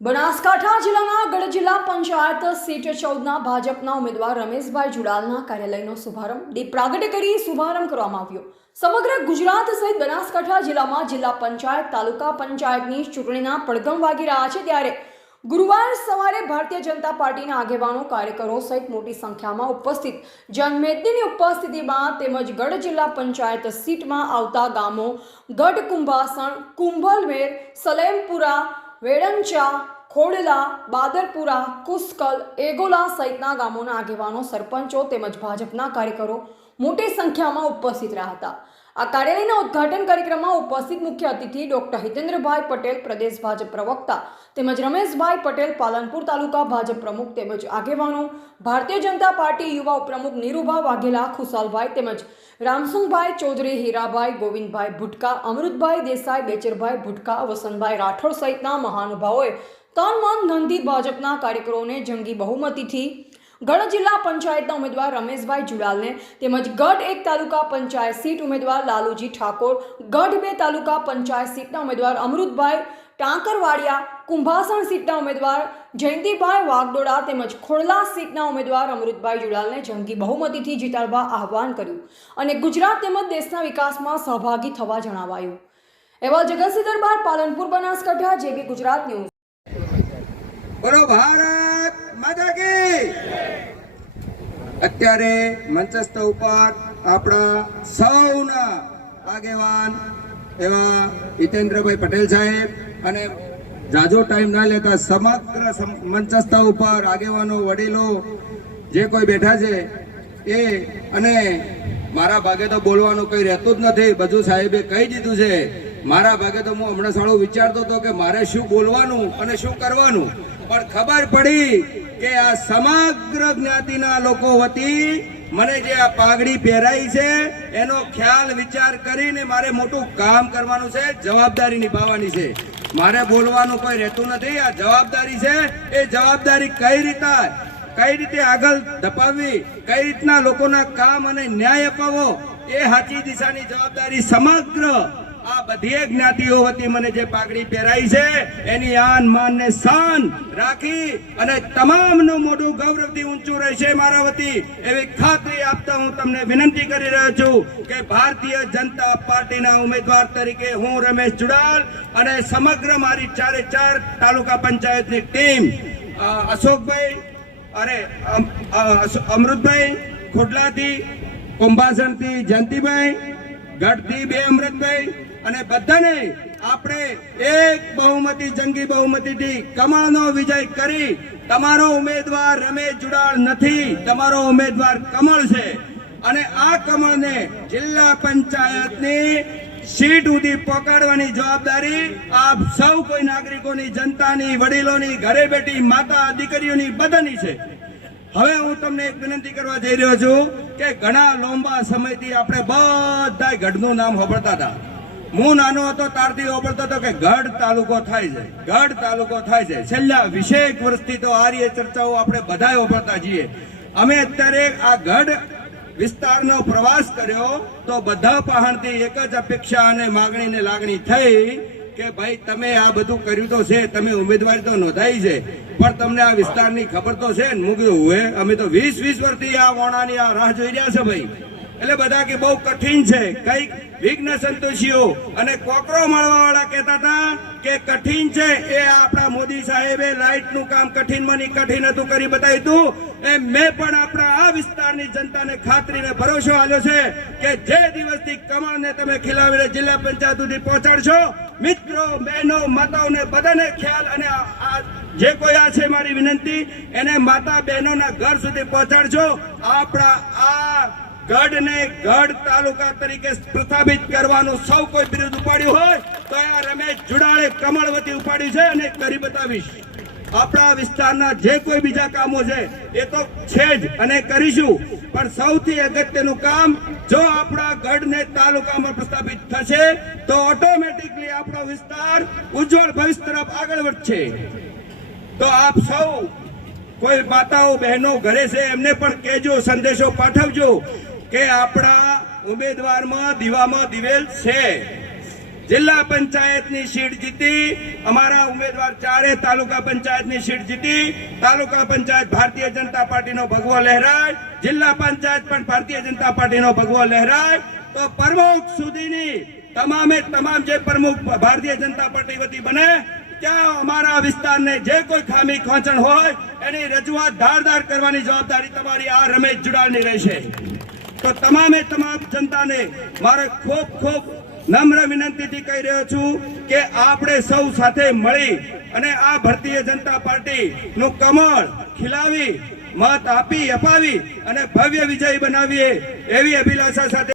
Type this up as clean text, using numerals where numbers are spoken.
બનાસકાંઠા જિલ્લાના ગઢ જિલ્લા પંચાયત સીટ 14ના ભાજપના ઉમેદવાર રમેશભાઈ જુડાલના કાર્યાલયનો શુભારંભ દીપ પ્રાગટ્ય કરી શુભારંભ કરવામાં આવ્યો। સમગ્ર ગુજરાત સહિત બનાસકાંઠા જિલ્લામાં જિલ્લા પંચાયત તાલુકા પંચાયતની ચૂંટણીના પડઘમ વાગી રહ્યા છે, ત્યારે ગુરુવાર સવારે ભારતીય જનતા પાર્ટીના આગેવાનો કાર્યકરો સહિત મોટી સંખ્યામાં ઉપસ્થિત જનમેદનીની ઉપસ્થિતિમાં તેમજ ગઢ જિલ્લા પંચાયત સીટમાં આવતા ગામો ગઢ કુંભાસણ, કુંભલમેર, સલેમપુરા, વેડંચા, ખોડલા, બાદરપુરા, કુસ્કલ, એગોલા સહિતના ગામોના આગેવાનો, સરપંચો તેમજ ભાજપના કાર્યકરો મોટી સંખ્યામાં ઉપસ્થિત રહ્યા હતા। આ કાર્યાલયના ઉદ્ઘાટન કાર્યક્રમમાં ઉપસ્થિત મુખ્ય અતિથિ ડોક્ટર હિતેન્દ્રભાઈ પટેલ, પ્રદેશ ભાજપ પ્રવક્તા તેમજ રમેશભાઈ પટેલ, પાલનપુર તાલુકા ભાજપ પ્રમુખ તેમજ આગેવાનો, ભારતીય જનતા પાર્ટી યુવા ઉપપ્રમુખ નીરુભા વાઘેલા, ખુશાલભાઈ તેમજ રામસુંગભાઈ ચૌધરી, હીરાભાઈ, ગોવિંદભાઈ ભુટકા, અમૃતભાઈ દેસાઈ, બેચરભાઈ ભુટકા, વસંતભાઈ રાઠોડ સહિતના મહાનુભાવોએ તન મન ધનથી ભાજપના કાર્યકરોને જંગી બહુમતીથી ગઢ જિલ્લા પંચાયતના ઉમેદવાર રમેશભાઈ જુડાલને તેમજ ગઢ 1 તાલુકા પંચાયત સીટ ઉમેદવાર લાલુજી ઠાકોર, ગઢ 2 તાલુકા પંચાયત સીટના ઉમેદવાર અમૃતભાઈ ટાંકરવાડિયા, કુંભાસણ સીટના ઉમેદવાર જયંતિભાઈ વાગડોડા તેમજ ખોડલા સીટના ઉમેદવાર અમૃતભાઈ જુડાલને જંગી બહુમતીથી જીતાડવા આહવાન કર્યું અને ગુજરાત તેમજ દેશના વિકાસમાં સહભાગી થવા જણાવાયું। એવા જગતસિંહ દરબાર, પાલનપુર, બનાસકાંઠા, જેબી ગુજરાત ન્યૂઝ। બોલો ભારત માતા કી। અત્યારે મંચસ્થ ઉપર આપણા સૌના આગેવાન એવા હિતેન્દ્રભાઈ પટેલ સાહેબ અને જાજો ટાઈમ ના લેતા સમગ્ર મંચસ્થ ઉપર આગેવાનો, વડીલો જે કોઈ બેઠા છે એ, અને મારા ભાગે તો બોલવાનું કઈ રહેતું જ નથી, બધું સાહેબે કહી દીધું છે। મારા ભાગે તો હું હમણાં સાળો વિચારતો હતો કે મારે શું બોલવાનું અને શું કરવાનું, પણ ખબર પડી કે આ સમગ્ર જ્ઞાતિના લોકો વતી મને જે આ પાઘડી પહેરાઈ છે એનો ખ્યાલ વિચાર કરીને મારે મોટું કામ કરવાનું છે, જવાબદારી નિભાવવાની છે। મારે બોલવાનું કોઈ રહેતું નથી। આ જવાબદારી છે, એ જવાબદારી કઈ રીતે આગળ ધપાવવી, કઈ રીતના લોકોના કામ અને ન્યાય અપાવવો, એ સાચી દિશાની જવાબદારી સમગ્ર આ બધી જ્ઞાતિઓ વતી મને જે પાઘડી પહેરાઈ છે એની આન માન ને શાન રાખી અને તમામનું મોઢું ગૌરવથી ઊંચું રહેશે મારા વતી, એવી ખાતરી આપતા હું તમને વિનંતી કરી રહ્યો છું કે ભારતીય જનતા પાર્ટીના ઉમેદવાર તરીકે હું રમેશ જુડાલ અને સમગ્ર મારી 4 તાલુકા પંચાયતની ટીમ, અશોકભાઈ, અમૃતભાઈ, ખોડલાથી, કુંભાસણથી જયંતિભાઈ, ગઢથી 2 અમૃતભાઈ, અને બધાને આપણે એક બહુમતી, જંગી બહુમતીથી કમળનો વિજય કરી, તમારો ઉમેદવાર રમેશ જુડાલ નથી, તમારો ઉમેદવાર કમળ છે અને આ કમળને જિલ્લા પંચાયતની સીટ સુધી પહોંચાડવાની જવાબદારી આપ સૌ કોઈ નાગરિકોની, જનતાની, વડીલોની, ઘરે બેઠી માતા દીકરીઓની બધાની છે। હવે હું તમને એક વિનંતી કરવા જઈ રહ્યો છું કે ઘણા લાંબા સમયથી આપણે બધા ગઢનું નામ સાંભળતા હતા। હું નાનો હતો ત્યારથી સાંભળતો હતો કે ગઢ તાલુકો થાય છે, ગઢ તાલુકો થાય છે। છેલ્લા 20 વર્ષથી તો આ રીતે ચર્ચાઓ આપણે બધા સાંભળતા છીએ। અમે અત્યારે આ ગઢ વિસ્તારનો પ્રવાસ કર્યો તો બધા પહાણથી એક જ અપેક્ષા અને માગણી ને લાગણી થઈ કે ભાઈ તમે આ બધું કર્યું તો છે, તમે ઉમેદવારી તો નોંધાઈ છે, પણ તમને આ વિસ્તારની ખબર તો છે ને? હું કીધું હવે અમે તો 20 વર્ષથી આ વોણાની આ રાહ જોઈ રહ્યા છે ભાઈ। એટલે બધા કે બહુ કઠિન છે, કઈક વિઘ્ન સંતોષીઓ અને કોકરો માળવા વાળા કહેતા હતા કે કઠિન છે, એ આપણા મોદી સાહેબે લાઇટનું કામ કઠિનમાંની કઠિન હતું કરી બતાવ્યું હતું। એ મેં પણ આપણા આ વિસ્તારની જનતાને ખાતરીને ભરોસો આપ્યો છે કે જે દિવસથી કમળને તમે ખીલાવીને જિલ્લા પંચાયત સુધી પહોંચાડશો, મિત્રો, બહેનો, માતાઓને બધાને ખ્યાલ, અને જે કોઈ આ છે મારી વિનંતી, એને માતા બહેનોના ઘર સુધી પહોંચાડશો। આપણા આ ગઢને ગઢ તાલુકા તરીકે પ્રસ્થાપિત કરવાનું સૌ કોઈ બિરુદ ઉપાડ્યું હોય તો આ રમેશ જુડાળે કમળ વતી ઉપાડ્યું છે અને કરી બતાવીશ। આપણા વિસ્તારના જે કોઈ બીજા કામો છે એ તો છે જ અને કરીશું, પણ સૌથી અગત્યનું કામ જો આપણા ગઢને તાલુકામાં પ્રસ્થાપિત થશે તો ઓટોમેટિકલી આપણો વિસ્તાર ઉજ્જવળ ભવિષ્ય તરફ આગળ વધશે। તો આપ સૌ કોઈ માતાઓ, બહેનો ઘરે છે એમને પણ કહેજો, સંદેશો પાઠવજો કે આપણા ઉમેદવારમાં દીવામાં દિવેલ છે। જિલ્લા પંચાયતની સીટ જીતી, અમારા ઉમેદવાર ચારે તાલુકા પંચાયતની સીટ જીતી, તાલુકા પંચાયત ભારતીય જનતા પાર્ટીનો ભગવો લહેરાય, જિલ્લા પંચાયત પણ ભારતીય જનતા પાર્ટીનો ભગવો લહેરાય, તો પ્રમુખ સુધીની તમામે તમામ જે પ્રમુખ ભારતીય જનતા પાર્ટી વતી બને ત્યાં અમારા વિસ્તારને જે કોઈ ખામી ખોંચણ હોય એની રજૂઆત ધારદાર કરવાની જવાબદારી તમારી આ રમેશ જુડાલની રહેશે. તો તમામે તમામ જનતાને મારે ખૂબ ખૂબ નમ્ર વિનંતીથી કહી રહ્યો છું કે આપણે સૌ સાથે મળી અને આ ભારતીય જનતા પાર્ટી નું કમળ ખીલાવી મત અપાવી અને ભવ્ય વિજય બનાવીએ એવી અભિલાષા સાથે